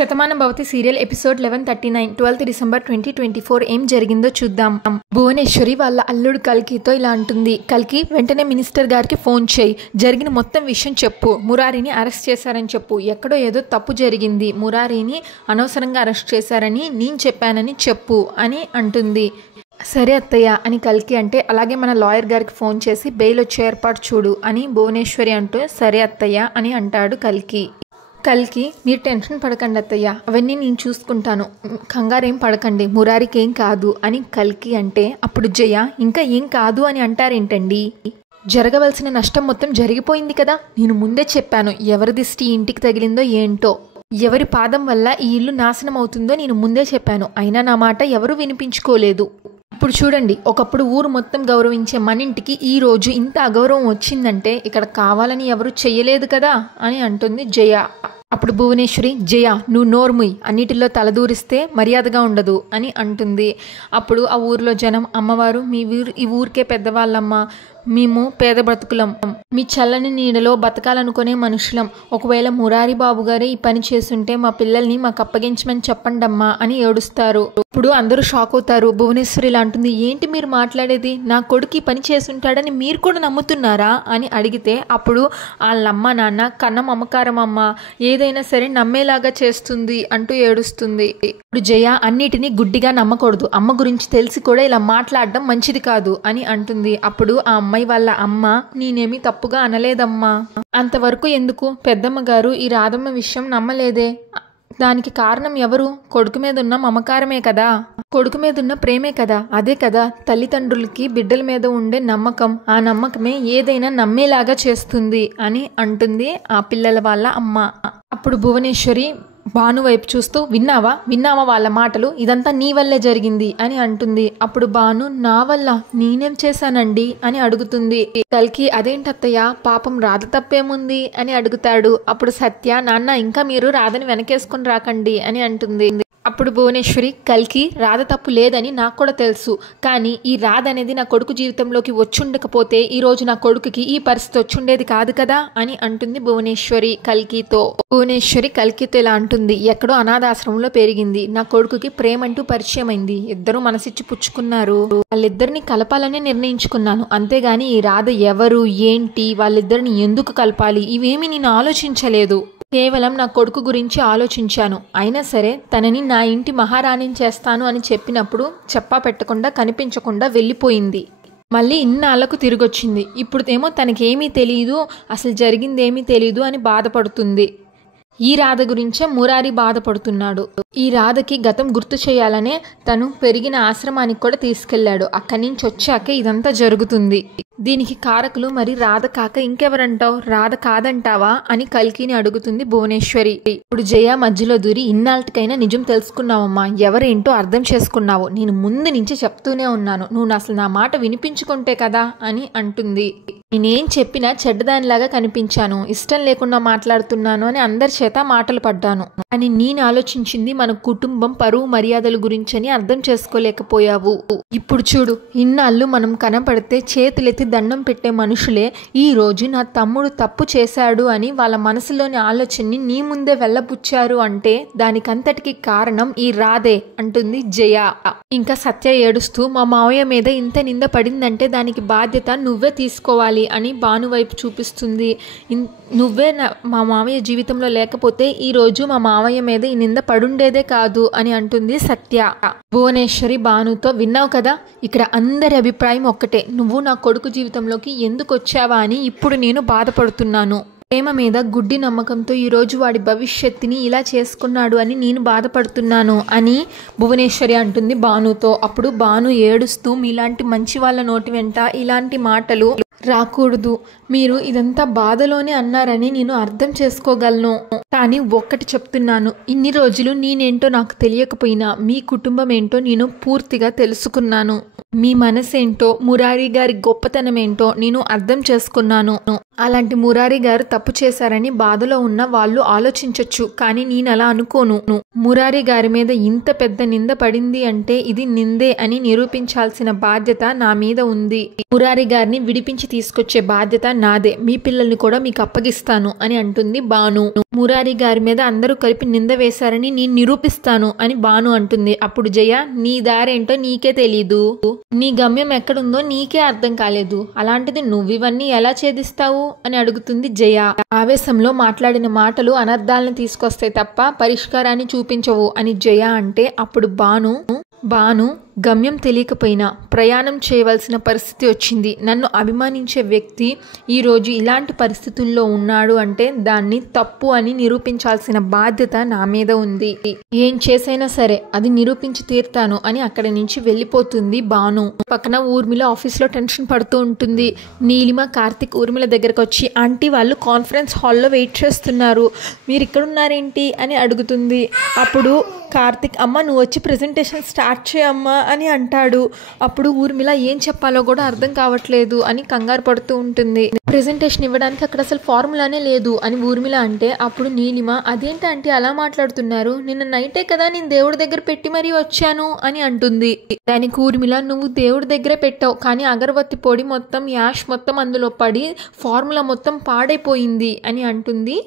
Shatamanam Bhavati serial episode 1139 12 December 2024 ఏం జరిగిందో చూద్దాం. భువనేశ్వరి వాళ్ళ అల్లుడు కల్కితో ఇలా అంటుంది. కల్కి, వెంటనే మినిస్టర్ గారికి ఫోన్ చేయి, జరిగిన మొత్తం విషయం చెప్పు, మురారిని అరెస్ట్ చేశారని చెప్పు, ఎక్కడో ఏదో తప్పు జరిగింది, మురారిని అనవసరంగా అరెస్ట్ చేశారని నేను చెప్పానని చెప్పు అని అంటుంది. సరే అత్తయ్య అని కల్కి అంటే, అలాగే మన లాయర్ గారికి ఫోన్ చేసి బెయిల్ వచ్చే ఏర్పాటు చూడు అని భువనేశ్వరి అంటూ సరే అత్తయ్య అని అంటాడు కల్కి. కల్కి, మీరు టెన్షన్ పడకండి అత్తయ్య, అవన్నీ నేను చూసుకుంటాను, కంగారేం పడకండి, మురారికి ఏం కాదు అని కల్కి అంటే, అప్పుడు జయ ఇంకా ఏం కాదు అని అంటారేంటండి, జరగవలసిన నష్టం మొత్తం జరిగిపోయింది కదా, నేను ముందే చెప్పాను ఎవరి దిష్టి ఇంటికి తగిలిందో ఏంటో, ఎవరి పాదం వల్ల ఈ ఇల్లు నాశనం అవుతుందో నేను ముందే చెప్పాను, అయినా నా మాట ఎవరూ వినిపించుకోలేదు. ఇప్పుడు చూడండి, ఒకప్పుడు ఊరు మొత్తం గౌరవించే మన ఇంటికి ఈ రోజు ఇంత అగౌరవం వచ్చిందంటే ఇక్కడ కావాలని ఎవరు చెయ్యలేదు కదా అని అంటుంది జయ. అప్పుడు భువనేశ్వరి, జయ నువ్వు నోర్ముయ్, అన్నిటిలో తలదూరిస్తే మర్యాదగా ఉండదు అని అంటుంది. అప్పుడు ఆ ఊర్లో జనం, అమ్మవారు ఈ ఊరికే పెద్దవాళ్ళమ్మ, మేము పేద బ్రతుకులం, మీ చల్లని నీడలో బతకాలనుకునే మనుషులం, ఒకవేళ మురారి బాబు గారే ఈ పని చేస్తుంటే మా పిల్లల్ని మాకు అప్పగించమని చెప్పండమ్మా అని ఏడుస్తారు. ఇప్పుడు అందరూ షాక్ అవుతారు. భువనేశ్వరి ఇలా అంటుంది, ఏంటి మీరు మాట్లాడేది, నా కొడుకు ఈ పని చేస్తుంటాడని మీరు కూడా నమ్ముతున్నారా అని అడిగితే, అప్పుడు వాళ్ళమ్మ నాన్న కన్న మమకారం అమ్మ, ఏదైనా సరే నమ్మేలాగా చేస్తుంది అంటూ ఏడుస్తుంది. ఇప్పుడు జయ అన్నిటినీ గుడ్డిగా నమ్మకూడదు, అమ్మ గురించి తెలిసి కూడా ఇలా మాట్లాడడం మంచిది కాదు అని అంటుంది. అప్పుడు ఆ అమ్మాయి వాళ్ళ అమ్మ, నేనేమి తప్పుగా అనలేదమ్మా, అంతవరకు ఎందుకు, పెద్దమ్మ గారు ఈ రాధమ్మ విషయం నమ్మలేదే, దానికి కారణం ఎవరు, కొడుకు మీద ఉన్న మమకారమే కదా, కొడుకు మీద ఉన్న ప్రేమే కదా, అదే కదా తల్లిదండ్రులకి బిడ్డల మీద ఉండే నమ్మకం, ఆ నమ్మకమే ఏదైనా నమ్మేలాగా చేస్తుంది అని అంటుంది ఆ పిల్లల వాళ్ళ అమ్మ. అప్పుడు భువనేశ్వరి భాను వైపు చూస్తూ, విన్నావా వాళ్ళ మాటలు, ఇదంతా నీ వల్లే జరిగింది అని అంటుంది. అప్పుడు భాను, నా వల్ల నేనేం చేశానండి అని అడుగుతుంది. కల్కి, అదేంటత్తయ్య, పాపం రాధ తప్పేముంది అని అడుగుతాడు. అప్పుడు సత్య, నాన్న ఇంకా మీరు రాధని వెనకేసుకుని రాకండి అని అంటుంది. అప్పుడు భువనేశ్వరి, కల్కి, రాధ తప్పు లేదని నాకు కూడా తెలుసు, కానీ ఈ రాధ అనేది నా కొడుకు జీవితంలోకి వచ్చుండకపోతే ఈ రోజు నా కొడుకుకి ఈ పరిస్థితి వచ్చుండేది కాదు కదా అని అంటుంది భువనేశ్వరి కల్కితో. భువనేశ్వరి కల్కితో ఇలా అంటుంది, ఎక్కడో అనాథాశ్రమంలో పెరిగింది, నా కొడుకుకి ప్రేమ అంటూ పరిచయం అయింది, ఇద్దరు మనసిచ్చి పుచ్చుకున్నారు, వాళ్ళిద్దరిని కలపాలని నిర్ణయించుకున్నాను, అంతేగాని ఈ రాధ ఎవరు ఏంటి, వాళ్ళిద్దరిని ఎందుకు కలపాలి ఇవేమీ నేను ఆలోచించలేదు, కేవలం నా కొడుకు గురించి ఆలోచించాను, అయినా సరే తనని నా ఇంటి మహారాణిని చేస్తాను అని చెప్పినప్పుడు చెప్పా పెట్టకుండా కనిపించకుండా వెళ్ళిపోయింది, మళ్ళీ ఇన్నాళ్లకు తిరిగొచ్చింది, ఇప్పుడు ఏమో తనకేమీ తెలియదు, అసలు జరిగిందేమీ తెలియదు అని బాధపడుతుంది. ఈ రాధ గురించే మురారి బాధపడుతున్నాడు. ఈ రాధకి గతం గుర్తు చేయాలనే తను పెరిగిన ఆశ్రమానికి కూడా తీసుకెళ్లాడు, అక్కడి నుంచి వచ్చాకే ఇదంతా జరుగుతుంది, దీనికి కారకులు మరి రాధ కాక ఇంకెవరంటావు, రాధ కాదంటావా అని కల్కిని అడుగుతుంది భువనేశ్వరి. ఇప్పుడు జయ మధ్యలో దూరి, ఇన్నాళ్ళకైనా నిజం తెలుసుకున్నావమ్మా, ఎవరేంటో అర్థం చేసుకున్నావు, నేను ముందు నుంచి చెప్తూనే ఉన్నాను, నువ్వు అసలు నా మాట వినిపించుకుంటే కదా అని అంటుంది. నేనేం చెప్పినా చెడ్డదానిలాగా కనిపించాను, ఇష్టం లేకుండా మాట్లాడుతున్నాను అని అందరి చేత మాటలు పడ్డాను, అని నేను ఆలోచించింది మన కుటుంబం పరువు మర్యాదల గురించని అర్థం చేసుకోలేకపోయావు. ఇప్పుడు చూడు, ఇన్నాళ్ళు మనం కనపడితే చేతులెత్తి దండం పెట్టే మనుషులే ఈ రోజు నా తమ్ముడు తప్పు చేశాడు అని వాళ్ళ మనసులోని ఆలోచనని నీ ముందే వెళ్ళబుచ్చారు అంటే దానికంతటికి కారణం ఈ రాధే అంటుంది జయ. ఇంకా సత్య ఏడుస్తూ, మా మావయ్య మీద ఇంత నింద పడిందంటే దానికి బాధ్యత నువ్వే తీసుకోవాలి అని భాను వైపు చూపిస్తుంది. నువ్వే మా మావయ్య జీవితంలో లేకపోతే ఈ రోజు మా మావయ్య మీద ఈ నింద పడుండేదే కాదు అని అంటుంది సత్య. భువనేశ్వరి భానుతో, విన్నావు కదా, ఇక్కడ అందరి అభిప్రాయం ఒక్కటే, నువ్వు నా కొడుకు జీవితంలోకి ఎందుకు వచ్చావా అని ఇప్పుడు నేను బాధపడుతున్నాను, ప్రేమ మీద గుడ్డి నమ్మకంతో ఈరోజు వాడి భవిష్యత్తుని ఇలా చేసుకున్నాడు అని నేను బాధపడుతున్నాను అని భువనేశ్వరి అంటుంది భానుతో. అప్పుడు భాను ఏడుస్తూ, మీలాంటి మంచి వాళ్ళ నోటి వెంట ఇలాంటి మాటలు రాకూడదు, మీరు ఇదంతా బాధలోనే అన్నారని నేను అర్థం చేసుకోగలను, కానీ ఒక్కటి చెప్తున్నాను, ఇన్ని రోజులు నేనేంటో నాకు తెలియకపోయినా మీ కుటుంబం ఏంటో నేను పూర్తిగా తెలుసుకున్నాను, మీ మనసేంటో మురారి గారి గొప్పతనం ఏంటో నేను అర్థం చేసుకున్నాను, అలాంటి మురారి గారు తప్పు చేశారని బాధలో ఉన్న వాళ్ళు ఆలోచించొచ్చు, కానీ నేను అలా అనుకోను, మురారి గారి మీద ఇంత పెద్ద నింద పడింది అంటే ఇది నిందే అని నిరూపించాల్సిన బాధ్యత నా మీద ఉంది, మురారి గారిని విడిపించి తీసుకొచ్చే బాధ్యత నాదే, మీ పిల్లల్ని కూడా మీకు అప్పగిస్తాను అని అంటుంది భాను. మురారి గారి మీద అందరూ కలిపి నింద వేశారని నేను నిరూపిస్తాను అని భాను అంటుంది. అప్పుడు జయ, నీ దారేంటో నీకే తెలీదు, నీ గమ్యం ఎక్కడుందో నీకే అర్థం కాలేదు, అలాంటిది నువ్వు ఇవన్నీ ఎలా ఛేదిస్తావు అని అడుగుతుంది జయ. ఆవేశంలో మాట్లాడిన మాటలు అనర్థాలను తీసుకొస్తాయి తప్ప పరిష్కారాన్ని చూపించవు అని జయ అంటే అప్పుడు భాను గమ్యం తెలియకపోయినా ప్రయాణం చేయవలసిన పరిస్థితి వచ్చింది. నన్ను అభిమానించే వ్యక్తి ఈరోజు ఇలాంటి పరిస్థితుల్లో ఉన్నాడు అంటే దాన్ని తప్పు అని నిరూపించాల్సిన బాధ్యత నా మీద ఉంది. ఏం చేసైనా సరే అది నిరూపించి తీరుతాను అని అక్కడి నుంచి వెళ్ళిపోతుంది భాను. పక్కన ఊర్మిళ ఆఫీస్లో టెన్షన్ పడుతూ ఉంటుంది. నీలిమ, కార్తిక్ ఊర్మిళ దగ్గరకు వచ్చి, ఆంటీ వాళ్ళు కాన్ఫరెన్స్ హాల్లో వెయిట్ చేస్తున్నారు, మీరు ఇక్కడ ఉన్నారేంటి అని అడుగుతుంది. అప్పుడు కార్తిక్, అమ్మ నువ్వు వచ్చి ప్రెజెంటేషన్ స్టార్ట్ చేయమ్మా అని అంటాడు. అప్పుడు ఊర్మిళ ఏం చెప్పాలో కూడా అర్థం కావట్లేదు అని కంగారు పడుతూ ఉంటుంది. ప్రెజెంటేషన్ ఇవ్వడానికి అక్కడ అసలు ఫార్ములానే లేదు అని ఊర్మిళ అంటే అప్పుడు నీలిమ, అదేంటంటే అలా మాట్లాడుతున్నారు, నిన్న నైటే కదా నేను దేవుడి దగ్గర పెట్టి మరీ వచ్చాను అని అంటుంది. దానికి ఊర్మిళ, నువ్వు దేవుడి దగ్గరే పెట్టావు కానీ అగరబత్తి పొడి మొత్తం యాష్ మొత్తం అందులో పడి ఫార్ములా మొత్తం పాడైపోయింది అని అంటుంది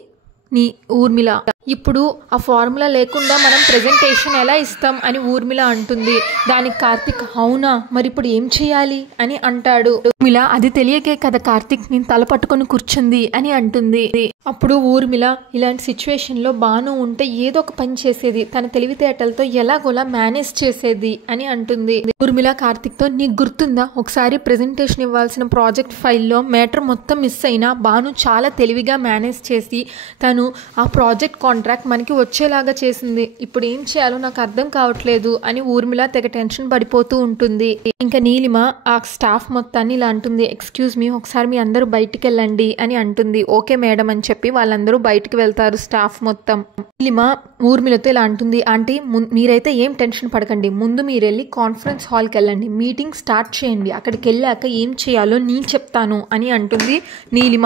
ఊర్మిళ. ఇప్పుడు ఆ ఫార్ములా లేకుండా మనం ప్రెజెంటేషన్ ఎలా ఇస్తాం అని ఊర్మిళ అంటుంది. దానికి కార్తిక్, అవునా మరి ఇప్పుడు ఏం చేయాలి అని అంటాడు. ఊర్మిళ, అది తెలియకే కదా కార్తిక్ నేను తల పట్టుకొని కూర్చుంది అని అంటుంది. అప్పుడు ఊర్మిళ, ఇలాంటి సిచ్యువేషన్లో భాను ఉంటే ఏదో ఒక పని చేసేది, తన తెలివితేటలతో ఎలాగోలా మేనేజ్ చేసేది అని అంటుంది. ఊర్మిళ కార్తిక్తో, నీకు గుర్తుందా ఒకసారి ప్రెజెంటేషన్ ఇవ్వాల్సిన ప్రాజెక్ట్ ఫైల్లో మ్యాటర్ మొత్తం మిస్ అయినా భాను చాలా తెలివిగా మేనేజ్ చేసి తను ఆ ప్రాజెక్ట్ కాంట్రాక్ట్ మనకి వచ్చేలాగా చేసింది, ఇప్పుడు ఏం చేయాలో నాకు అర్థం కావట్లేదు అని ఊర్మిళ తెగ టెన్షన్ పడిపోతూ ఉంటుంది. ఇంకా నీలిమ ఆ స్టాఫ్ మొత్తాన్ని ఇలా అంటుంది, ఎక్స్క్యూజ్ మీ ఒకసారి మీ అందరూ బయటికి వెళ్ళండి అని అంటుంది. ఓకే మేడం అని చెప్పి వాళ్ళందరూ బయటికి వెళ్తారు స్టాఫ్ మొత్తం. నీలిమ ఊర్మిళతో ఇలా అంటుంది, ఆంటీ మీరైతే ఏం టెన్షన్ పడకండి, ముందు మీరు వెళ్ళి కాన్ఫరెన్స్ హాల్కి వెళ్ళండి, మీటింగ్ స్టార్ట్ చేయండి, అక్కడికి వెళ్ళాక ఏం చేయాలో నేను చెప్తాను అని అంటుంది నీలిమ.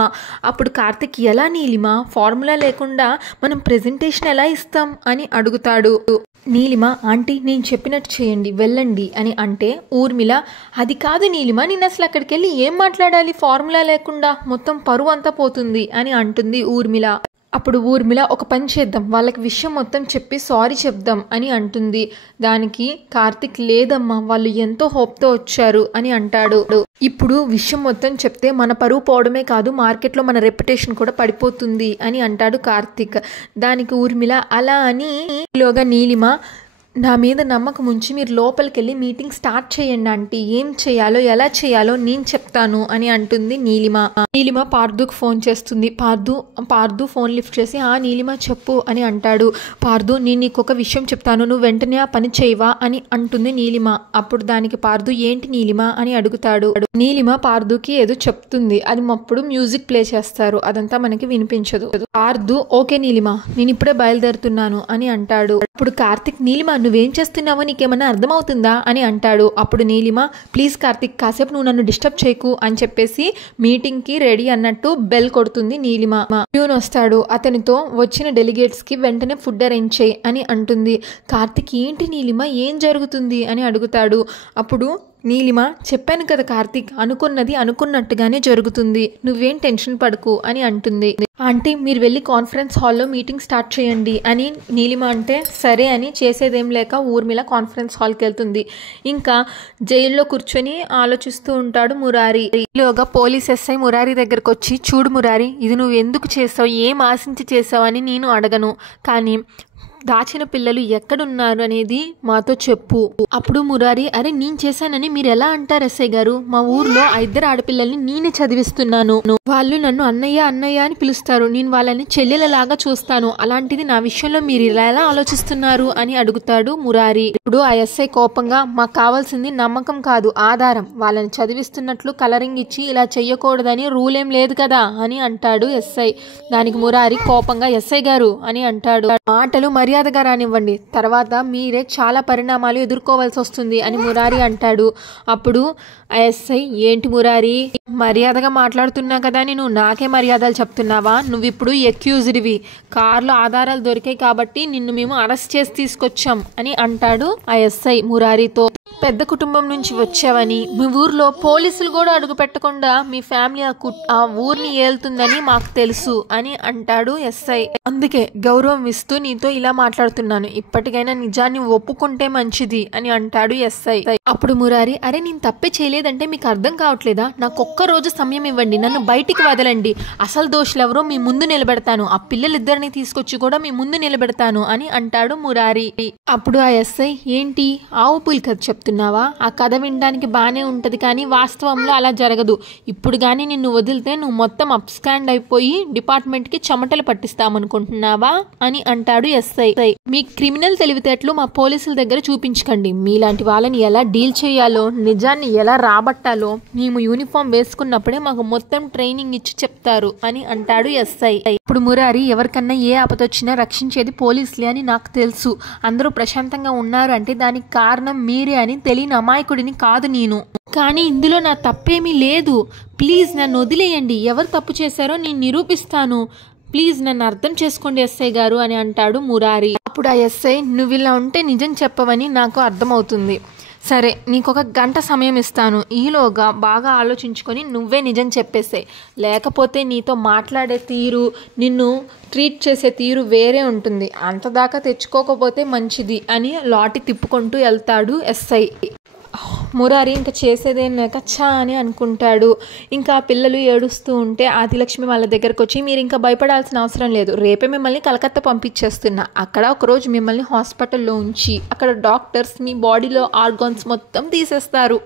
అప్పుడు కార్తిక్, ఎలా నీలిమ, ఫార్ములా లేకుండా మనం ప్రెజెంటేషన్ ఎలా ఇస్తాం అని అడుగుతాడు. నీలిమ, ఆంటీ నేను చెప్పినట్టు చేయండి వెళ్ళండి అని అంటే ఊర్మిళ, అది కాదు నీలిమ, నేను అసలు అక్కడికి వెళ్ళి ఏం మాట్లాడాలి ఫార్ములా లేకుండా, మొత్తం పరువు అంతా పోతుంది అని అంటుంది ఊర్మిళ. అప్పుడు ఊర్మిళ, ఒక పని చేద్దాం, వాళ్ళకి విషయం మొత్తం చెప్పి సారీ చెప్దాం అని అంటుంది. దానికి కార్తిక్, లేదమ్మా వాళ్ళు ఎంతో హోప్తో వచ్చారు అని అంటాడు. ఇప్పుడు విషయం మొత్తం చెప్తే మన పరువు పోవడమే కాదు మార్కెట్లో మన రెప్యుటేషన్ కూడా పడిపోతుంది అని అంటాడు కార్తిక్. దానికి ఊర్మిళ, అలా అని ఈలోగా నీలిమ, నా మీద నమ్మకం ఉంచి మీరు లోపలికి వెళ్ళి మీటింగ్ స్టార్ట్ చేయండి ఆంటీ, ఏం చేయాలో ఎలా చేయాలో నేను చెప్తాను అని అంటుంది నీలిమ. నీలిమ పార్దుకు ఫోన్ చేస్తుంది. పార్దు ఫోన్ లిఫ్ట్ చేసి, ఆ నీలిమ చెప్పు అని అంటాడు. పార్దు, నేను నీకు ఒక విషయం చెప్తాను, నువ్వు వెంటనే ఆ పని చేయవా అని అంటుంది నీలిమ. అప్పుడు దానికి పార్దు, ఏంటి నీలిమ అని అడుగుతాడు. నీలిమ పార్దుకి ఏదో చెప్తుంది, అది అప్పుడు మ్యూజిక్ ప్లే చేస్తారు, అదంతా మనకి వినిపించదు. పార్దు, ఓకే నీలిమ నేను ఇప్పుడే బయలుదేరుతున్నాను అని అంటాడు. అప్పుడు కార్తిక్, నీలిమ నువ్వేం చేస్తున్నావో నీకేమన్నా అర్థమవుతుందా అని అంటాడు. అప్పుడు నీలిమ, ప్లీజ్ కార్తిక్ కాసేపు నువ్వు నన్ను డిస్టర్బ్ చేయకు అని చెప్పేసి మీటింగ్ కి రెడీ అన్నట్టు బెల్ కొడుతుంది నీలిమ. ప్యూన్ వస్తాడు, అతనితో వచ్చిన డెలిగేట్స్ కి వెంటనే ఫుడ్ అరేంజ్ చేయి అని అంటుంది. కార్తిక్, ఏంటి నీలిమ ఏం జరుగుతుంది అని అడుగుతాడు. అప్పుడు నీలిమ, చెప్పాను కదా కార్తిక్, అనుకున్నది అనుకున్నట్టుగానే జరుగుతుంది, నువ్వేం టెన్షన్ పడకు అని అంటుంది. ఆంటీ మీరు వెళ్ళి కాన్ఫరెన్స్ హాల్లో మీటింగ్ స్టార్ట్ చేయండి అని నీలిమ అంటే సరే అని చేసేదేం లేక ఊర్మిళ కాన్ఫరెన్స్ హాల్కి వెళ్తుంది. ఇంకా జైల్లో కూర్చొని ఆలోచిస్తూ ఉంటాడు మురారి. ఈలోగా పోలీస్ ఎస్ఐ మురారి దగ్గరకు వచ్చి, చూడు మురారి, ఇది నువ్వు ఎందుకు చేసావు, ఏం ఆశించి చేసావు అని నేను అడగను, కానీ దాచిన పిల్లలు ఎక్కడున్నారు అనేది మాతో చెప్పు. అప్పుడు మురారి, అరే నేను చేశానని మీరు ఎలా అంటారు ఎస్ఐ గారు, మా ఊర్లో 2 ఆడపిల్లల్ని నేనే చదివిస్తున్నాను, వాళ్ళు నన్ను అన్నయ్య అన్నయ్య అని పిలుస్తారు, నేను వాళ్ళని చెల్లెలలాగా చూస్తాను, అలాంటిది నా విషయంలో మీరు ఇలా ఎలా ఆలోచిస్తున్నారు అని అడుగుతాడు మురారి. ఇప్పుడు ఆ ఎస్ఐ కోపంగా, మాకు కావాల్సింది నమ్మకం కాదు ఆధారం, వాళ్ళని చదివిస్తున్నట్లు కలరింగ్ ఇచ్చి ఇలా చెయ్యకూడదని రూల్ ఏం లేదు కదా అని అంటాడు ఎస్ఐ. దానికి మురారి కోపంగా, ఎస్ఐ గారు అని అంటాడు, మాటలు మర్యాదగా రానివ్వండి, తర్వాత మీరే చాలా పరిణామాలు ఎదుర్కోవాల్సి వస్తుంది అని మురారి అంటాడు. అప్పుడు ఎస్ఐ, ఏంటి మురారి మర్యాదగా మాట్లాడుతున్నా కదా, నేను నాకే మర్యాదలు చెప్తున్నావా, నువ్వు ఇప్పుడు ఎక్యూజ్డ్వి, కార్లో ఆధారాలు దొరికాయి కాబట్టి నిన్ను మేము అరెస్ట్ చేసి తీసుకొచ్చాం అని అంటాడు ఆ ఎస్ఐ మురారితో. పెద్ద కుటుంబం నుంచి వచ్చావని, మీ ఊర్లో పోలీసులు కూడా అడుగు పెట్టకుండా మీ ఫ్యామిలీ ఆ ఊరిని ఏలుతుందని మాకు తెలుసు అని అంటాడు ఎస్ఐ. అందుకే గౌరవం ఇస్తూ నీతో ఇలా మాట్లాడుతున్నాను, ఇప్పటికైనా నిజాన్ని ఒప్పుకుంటే మంచిది అని అంటాడు ఎస్ఐ. అప్పుడు మురారి, అరే నేను తప్పే చేయలేదంటే మీకు అర్థం కావట్లేదా? నాకు ఒక్క రోజు సమయం ఇవ్వండి, నన్ను బయటికి వదలండి, అసలు దోషులు ఎవరో మీ ముందు నిలబెడతాను, ఆ పిల్లలిద్దరిని తీసుకొచ్చి కూడా మీ ముందు నిలబెడతాను అని అంటాడు మురారి. అప్పుడు ఆ ఎస్ఐ, ఏంటి ఆవు పులి కథ చెప్తున్నావా? ఆ కథ వినడానికి బాగానే ఉంటది, కానీ వాస్తవంలో అలా జరగదు. ఇప్పుడు కానీ నిన్ను వదిలితే నువ్వు మొత్తం అప్స్కాండ్ అయిపోయి డిపార్ట్మెంట్కి చెమటలు పట్టిస్తామనుకుంటున్నావా అని అంటాడు ఎస్ఐ. మీ క్రిమినల్ తెలివితేటలు మా పోలీసుల దగ్గర చూపించకండి, మీలాంటి వాళ్ళని ఎలా డీల్ చేయాలో, నిజాన్ని ఎలా రాబట్టాలో మేము యూనిఫామ్ వేసుకున్నప్పుడే మాకు మొత్తం ట్రైనింగ్ ఇచ్చి చెప్తారు అని అంటాడు ఎస్ఐ. ఇప్పుడు మురారి, ఎవరికన్నా ఏ ఆపదొచ్చినా రక్షించేది పోలీసులే అని నాకు తెలుసు, అందరూ ప్రశాంతంగా ఉన్నారు అంటే దానికి కారణం మీరే అని తెలియని అమాయకుడిని కాదు నేను, కానీ ఇందులో నా తప్పేమీ లేదు, ప్లీజ్ నన్ను వదిలేయండి, ఎవరు తప్పు చేశారో నేను నిరూపిస్తాను, ప్లీజ్ నన్ను అర్థం చేసుకోండి ఎస్ఐ గారు అని అంటాడు మురారి. అప్పుడు ఆ ఎస్ఐ, నువ్వు ఇలా ఉంటే నిజం చెప్పవని నాకు అర్థమవుతుంది, సరే నీకు 1 గంట సమయం ఇస్తాను, ఈలోగా బాగా ఆలోచించుకొని నువ్వే నిజం చెప్పేసే, లేకపోతే నీతో మాట్లాడే తీరు, నిన్ను ట్రీట్ చేసే తీరు వేరే ఉంటుంది, అంతదాకా తెచ్చుకోకపోతే మంచిది అని లాటి తిప్పుకుంటూ వెళ్తాడు ఎస్ఐ. మురారి ఇంకా చేసేదేం లేక ఛా అని అనుకుంటాడు. ఇంకా పిల్లలు ఏడుస్తూ ఉంటే ఆదిలక్ష్మి వాళ్ళ దగ్గరకు వచ్చి, మీరు ఇంకా భయపడాల్సిన అవసరం లేదు, రేపే మిమ్మల్ని కలకత్తా పంపించేస్తున్నా, అక్కడ ఒకరోజు మిమ్మల్ని హాస్పిటల్లో ఉంచి అక్కడ డాక్టర్స్ మీ బాడీలో ఆర్గాన్స్ మొత్తం తీసేస్తారు,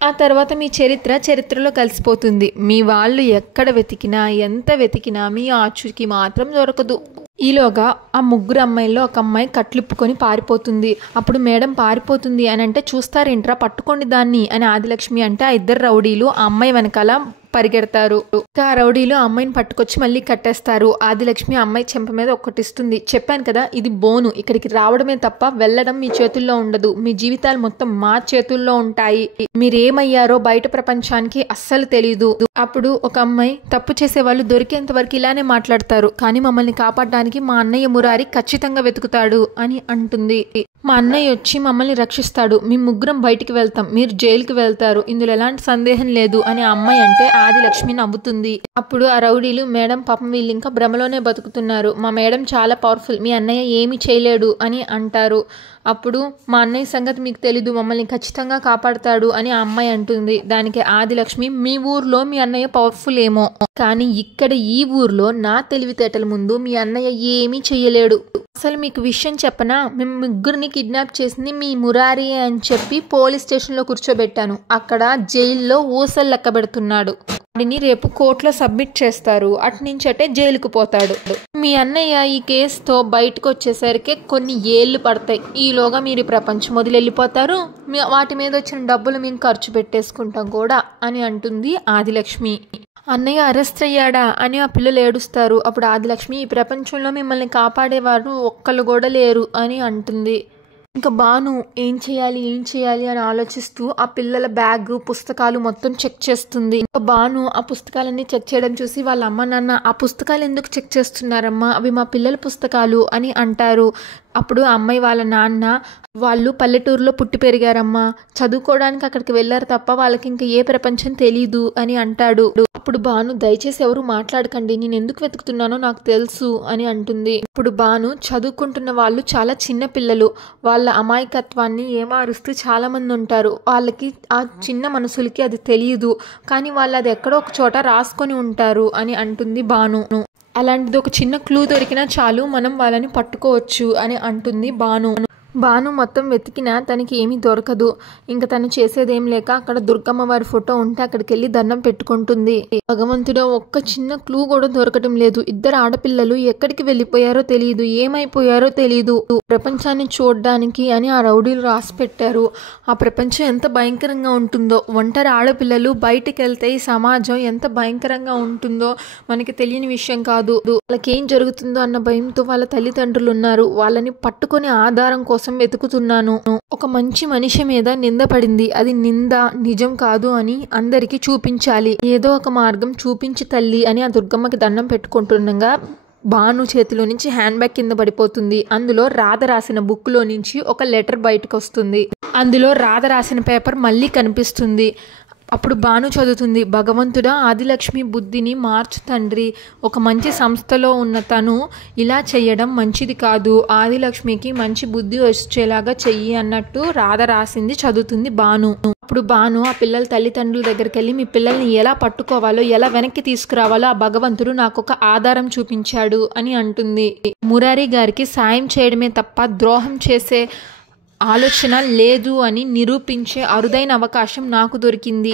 ఆ తర్వాత మీ చరిత్రలో కలిసిపోతుంది, మీ వాళ్ళు ఎక్కడ వెతికినా ఎంత వెతికినా మీ ఆచూకీ మాత్రం దొరకదు. ఈలోగా ఆ 3 అమ్మాయిల్లో ఒక అమ్మాయి కట్లిప్పుకొని పారిపోతుంది. అప్పుడు మేడం పారిపోతుంది అని అంటే, చూస్తారేంట్రా పట్టుకోండి దాన్ని అని ఆదిలక్ష్మి అంటే, ఆ 2 రౌడీలు ఆ అమ్మాయి వెనకాల పరిగెడతారు. ఇంకా ఆ రౌడీలు ఆ అమ్మాయిని పట్టుకొచ్చి మళ్ళీ కట్టేస్తారు. ఆదిలక్ష్మి ఆ అమ్మాయి చెంప మీద ఒక్కటిస్తుంది, చెప్పాను కదా ఇది బోను, ఇక్కడికి రావడమే తప్ప వెళ్ళడం మీ చేతుల్లో ఉండదు, మీ జీవితాలు మొత్తం మా చేతుల్లో ఉంటాయి, మీరేమయ్యారో బయట ప్రపంచానికి అస్సలు తెలీదు. అప్పుడు ఒక అమ్మాయి, తప్పు చేసే వాళ్ళు దొరికేంత వరకు ఇలానే మాట్లాడతారు, కానీ మమ్మల్ని కాపాడడానికి మా అన్నయ్య మురారి ఖచ్చితంగా వెతుకుతాడు అని అంటుంది. మా అన్నయ్య వచ్చి మమ్మల్ని రక్షిస్తాడు, మేము 3 బయటికి వెళ్తాం, మీరు జైలుకి వెళ్తారు, ఇందులో ఎలాంటి సందేహం లేదు అని ఆ అమ్మాయి అంటే ఆదిలక్ష్మి నవ్వుతుంది. అప్పుడు ఆ రౌడీలు, మేడం పాపం వీళ్ళు ఇంకా భ్రమలోనే బతుకుతున్నారు, మా మేడం చాలా పవర్ఫుల్, మీ అన్నయ్య ఏమీ చేయలేడు అని అంటారు. అప్పుడు మా అన్నయ్య సంగతి మీకు తెలీదు, మమ్మల్ని ఖచ్చితంగా కాపాడతాడు అని ఆ అమ్మాయి అంటుంది. దానికి ఆదిలక్ష్మి, మీ ఊర్లో మీ అన్నయ్య పవర్ఫుల్ ఏమో, కానీ ఇక్కడ ఈ ఊర్లో నా తెలివితేటల ముందు మీ అన్నయ్య ఏమీ చెయ్యలేడు, అసలు మీకు విషయం చెప్పనా, మేము 3 కిడ్నాప్ చేసింది మీ మురారి అని చెప్పి పోలీస్ స్టేషన్లో కూర్చోబెట్టాను, అక్కడ జైల్లో ఊసలు లెక్క పెడుతున్నాడు, వాడిని రేపు కోర్టులో సబ్మిట్ చేస్తారు, అటునుంచి అటే జైలుకు పోతాడు, మీ అన్నయ్య ఈ కేసుతో బయటకు వచ్చేసరికి కొన్ని ఏళ్ళు పడతాయి, ఈలోగా మీరు ప్రపంచం వదిలి వెళ్ళిపోతారు, వాటి మీద వచ్చిన డబ్బులు మేము ఖర్చు పెట్టేసుకుంటాం కూడా అని అంటుంది ఆదిలక్ష్మి. అన్నయ్య అరెస్ట్ అయ్యాడా అని ఆ పిల్లలు ఏడుస్తారు. అప్పుడు ఆదిలక్ష్మి, ఈ ప్రపంచంలో మిమ్మల్ని కాపాడేవారు ఒక్కళ్ళు కూడా లేరు అని అంటుంది. ఇంకా భాను ఏం చేయాలి అని ఆలోచిస్తూ ఆ పిల్లల బ్యాగ్ పుస్తకాలు మొత్తం చెక్ చేస్తుంది. ఇంకా భాను ఆ పుస్తకాలన్నీ చెక్ చేయడం చూసి వాళ్ళ అమ్మ నాన్న, ఆ పుస్తకాలు ఎందుకు చెక్ చేస్తున్నారమ్మా, అవి మా పిల్లల పుస్తకాలు అని అంటారు. అప్పుడు ఆ అమ్మాయి వాళ్ళ నాన్న, వాళ్ళు పల్లెటూరులో పుట్టి పెరిగారమ్మా, చదువుకోవడానికి అక్కడికి వెళ్ళారు తప్ప వాళ్ళకి ఇంకా ఏ ప్రపంచం తెలీదు అని అంటాడు. అప్పుడు భాను, దయచేసి ఎవరు మాట్లాడకండి, నేను ఎందుకు వెతుకుతున్నానో నాకు తెలుసు అని అంటుంది. ఇప్పుడు భాను, చదువుకుంటున్న వాళ్ళు చాలా చిన్న పిల్లలు, వాళ్ళ అమాయకత్వాన్ని ఏమారుస్తూ చాలా మంది ఉంటారు, వాళ్ళకి ఆ చిన్న మనసులకి అది తెలియదు, కానీ వాళ్ళు అది ఎక్కడో ఒక చోట రాసుకొని ఉంటారు అని అంటుంది భాను. అలాంటిది ఒక చిన్న క్లూ దొరికినా చాలు, మనం వాళ్ళని పట్టుకోవచ్చు అని అంటుంది భాను. భాను మొత్తం వెతికినా తనకి ఏమీ దొరకదు. ఇంకా తను చేసేదేం లేక అక్కడ దుర్గమ్మ వారి ఫోటో ఉంటే అక్కడికి వెళ్ళి దండం పెట్టుకుంటుంది. భగవంతుడా, ఒక్క చిన్న క్లూ కూడా దొరకటం లేదు, 2 ఆడపిల్లలు ఎక్కడికి వెళ్ళిపోయారో తెలియదు, ఏమైపోయారో తెలియదు, ప్రపంచాన్ని చూడడానికి అని ఆ రౌడీలు రాసి పెట్టారు. ఆ ప్రపంచం ఎంత భయంకరంగా ఉంటుందో, ఒంటరి ఆడపిల్లలు బయటికి వెళ్తే ఈ సమాజం ఎంత భయంకరంగా ఉంటుందో మనకి తెలియని విషయం కాదు. వాళ్ళకి ఏం జరుగుతుందో అన్న భయంతో వాళ్ళ తల్లిదండ్రులు ఉన్నారు, వాళ్ళని పట్టుకునే ఆధారం కోసం వెతుకుతున్నాను. ఒక మంచి మనిషి మీద నింద పడింది, అది నింద నిజం కాదు అని అందరికీ చూపించాలి, ఏదో ఒక మార్గం చూపించి తల్లి అని ఆ దుర్గమ్మకి దండం పెట్టుకుంటుండగా భాను చేతిలో నుంచి హ్యాండ్ బ్యాగ్ కింద పడిపోతుంది. అందులో రాధ రాసిన బుక్లో నుంచి ఒక లెటర్ బయటకు వస్తుంది. అందులో రాధ రాసిన పేపర్ మళ్ళీ కనిపిస్తుంది. అప్పుడు భాను చదువుతుంది, భగవంతుడా, ఆదిలక్ష్మి బుద్ధిని మార్చు తండ్రి. ఒక మంచి సంస్థలో ఉన్న తను ఇలా చెయ్యడం మంచిది కాదు. ఆదిలక్ష్మికి మంచి బుద్ధి వచ్చేలాగా చెయ్యి అన్నట్టు రాధ రాసింది చదువుతుంది భాను. అప్పుడు భాను ఆ పిల్లల తల్లిదండ్రుల దగ్గరికి వెళ్ళి, మీ పిల్లల్ని ఎలా పట్టుకోవాలో, ఎలా వెనక్కి తీసుకురావాలో ఆ భగవంతుడు నాకు ఒక ఆధారం చూపించాడు అని అంటుంది. మురారి గారికి సాయం చేయడమే తప్ప ద్రోహం చేసే ఆలోచన లేదు అని నిరూపించే అరుదైన అవకాశం నాకు దొరికింది.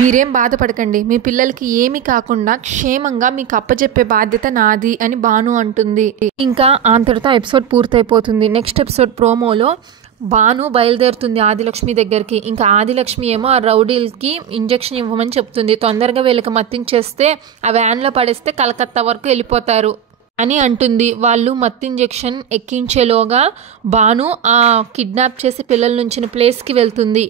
మీరేం బాధపడకండి, మీ పిల్లలకి ఏమీ కాకుండా క్షేమంగా మీకు అప్పచెప్పే బాధ్యత నాది అని భాను అంటుంది. ఇంకా అంతటితో ఎపిసోడ్ పూర్తయిపోతుంది. నెక్స్ట్ ఎపిసోడ్ ప్రోమోలో భాను బయలుదేరుతుంది ఆదిలక్ష్మి దగ్గరికి. ఇంకా ఆదిలక్ష్మి ఏమో ఆ రౌడీలకి ఇంజెక్షన్ ఇవ్వమని చెప్తుంది. తొందరగా వీళ్ళకి మత్తించేస్తే ఆ వ్యాన్లో పడేస్తే కలకత్తా వరకు వెళ్ళిపోతారు అని అంటుంది. వాళ్ళు మత్తు ఇంజెక్షన్ ఎక్కించేలోగా భాను ఆ కిడ్నాప్ చేసి పిల్లల నుంచిన ప్లేస్కి వెళ్తుంది.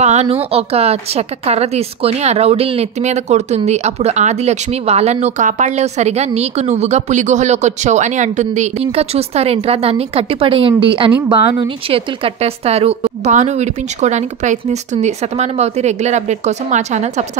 భాను ఒక చెక్క కర్ర తీసుకొని ఆ రౌడీల నెత్తి మీద కొడుతుంది. అప్పుడు ఆదిలక్ష్మి, వాళ్ళని నువ్వు కాపాడలేవు సరిగా, నీకు నువ్వుగా పులిగుహలోకి వచ్చావు అని అంటుంది. ఇంకా చూస్తారేంట్రా, దాన్ని కట్టిపడేయండి అని భానుని చేతులు కట్టేస్తారు. భాను విడిపించుకోవడానికి ప్రయత్నిస్తుంది. శతమానం భవతి రెగ్యులర్ అప్డేట్ కోసం మా ఛానల్ సబ్స్క్రైబ్